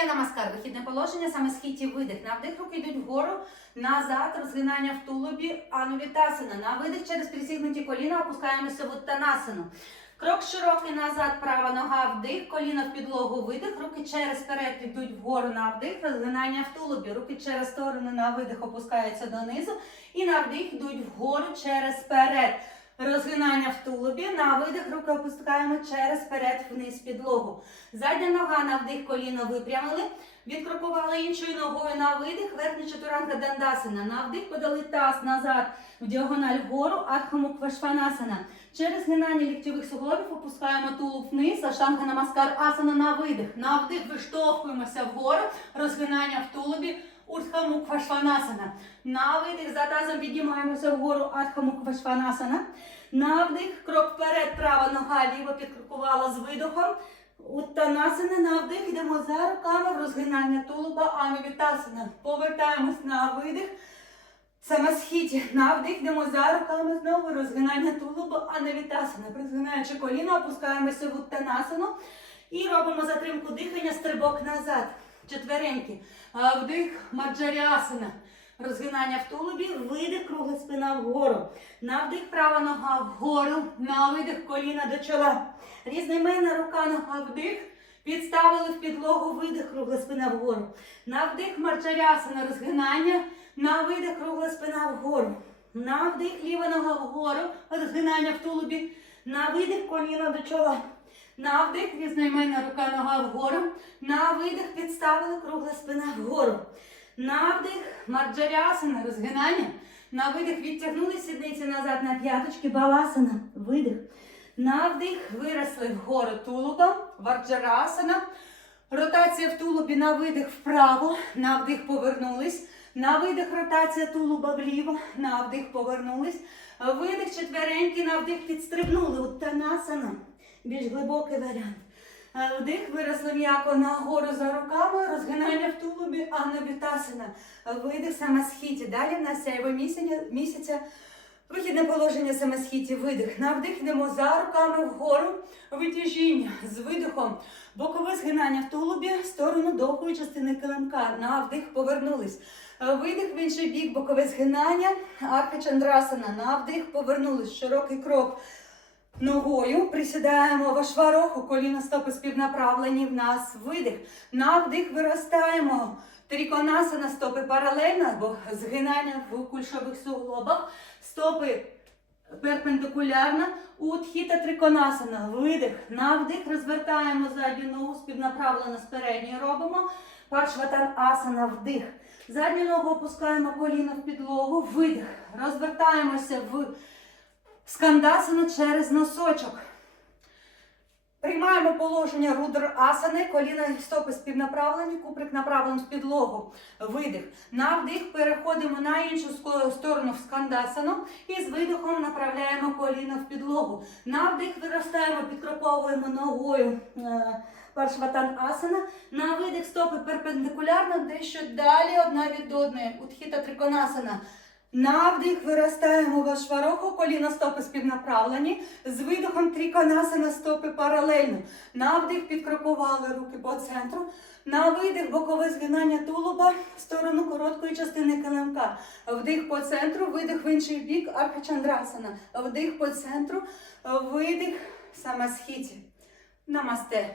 Сур'я намаскар, вихідне положення, саме схиті видих. На вдих руки йдуть вгору, назад, розгинання в тулубі, анувітасана. На видих через присігнуті коліна опускаємося в уттанасану. Крок широкий назад, права нога вдих, коліна в підлогу, видих, руки через перед йдуть вгору на вдих, розгинання в тулубі, руки через сторону на видих опускаються донизу і на вдих йдуть вгору через перед. Розгинання в тулубі, на видих руки опускаємо через перед вниз підлогу. Задня нога на вдих, коліно випрямили. Відкрокували іншою ногою на видих, верхня чатуранка дандасана. На вдих подали таз назад в діагональ вгору, адхамуквашванасана. Через гинання ліктьових суглобів опускаємо тулуб вниз, аштанга намаскар асана на видих. На вдих виштовхуємося вгору, розгинання в тулубі, уртхамуквашванасана. На видих за тазом піднімаємося вгору, адхамуквашванасана. На вдих, крок вперед, права нога ліво підкрокувала з видохом. Уттанасана, на вдих, йдемо за руками в розгинання тулуба, анувітасана. Повертаємось на видих. Самасхіті. На вдих йдемо за руками знову розгинання тулуба, анавітасана. Розгинаючи коліно, опускаємося в уттанасану і робимо затримку дихання, стрибок назад. Четверенькі. А, Вдих, маджаріасана. Розгинання в тулубі, видих, кругла спина вгору. На вдих, права нога вгору, на видих, коліна до чола. Різноманітна рука, нога вдих. Підставили в підлогу, видих, кругла спина вгору. На вдих, марджарясана, розгинання. На видих, кругла спина вгору. На вдих, ліва нога вгору, розгинання в тулубі. На видих, коліна до чола. На вдих, різноіменна рука, нога вгору. На видих, підставили, кругла спина вгору. На вдих, марджарясана, розгинання. На видих відтягнули сідниці назад на п'яточки, баласана, видих. На вдих виросли вгору тулубом, варджарасана. Ротація в тулубі на видих вправо, на вдих повернулись. На видих ротація тулуба вліво, на вдих повернулись. Видих четверенький, на вдих підстрибнули. Уттанасана. Більш глибокий варіант. Е, Вдих, виросли м'яко нагору за руками, розгинання в тулубі, анавітасана. Видих самасхіті. Далі в нас сяйво місяця. Вихідне положення самосхіті, видих. На вдих за руками вгору, витяжіння з видихом. Бокове згинання в тулубі, в сторону довгої частини килимка. На вдих повернулись. Видих в інший бік, бокове згинання, аркачандрасана. На вдих повернулись. Широкий крок ногою. Присідаємо в ашвароху, коліна стопи співнаправлені в нас. Видих. На вдих виростаємо. Триконасана стопи паралельно, бо згинання в кульшових суглобах. Стопи перпендикулярно. Утхіта триконасана. Видих. На вдих розвертаємо задню ногу співнаправлено з передньої робимо. Паршватан асана вдих. Задню ногу опускаємо коліно в підлогу. Видих. Розвертаємося в скандасану через носочок. Приймаємо положення рудр асани, коліна і стопи співнаправлені, куприк направлений в підлогу. Видих. На вдих переходимо на іншу сторону в скандасану і з видихом направляємо коліно в підлогу. На вдих виростаємо, підкроковуємо ногою е, паршватан асана. На видих стопи перпендикулярно, дещо далі одна від одної. Утхіта триконасана. На вдих виростаємо в ашвароху, коліна стопи співнаправлені. З видихом триконасана стопи паралельно. На вдих підкрокували руки по центру. На видих бокове згинання тулуба в сторону короткої частини килимка. Вдих по центру, видих в інший бік, аркачандрасана. Вдих по центру, видих самасхіті. Намасте.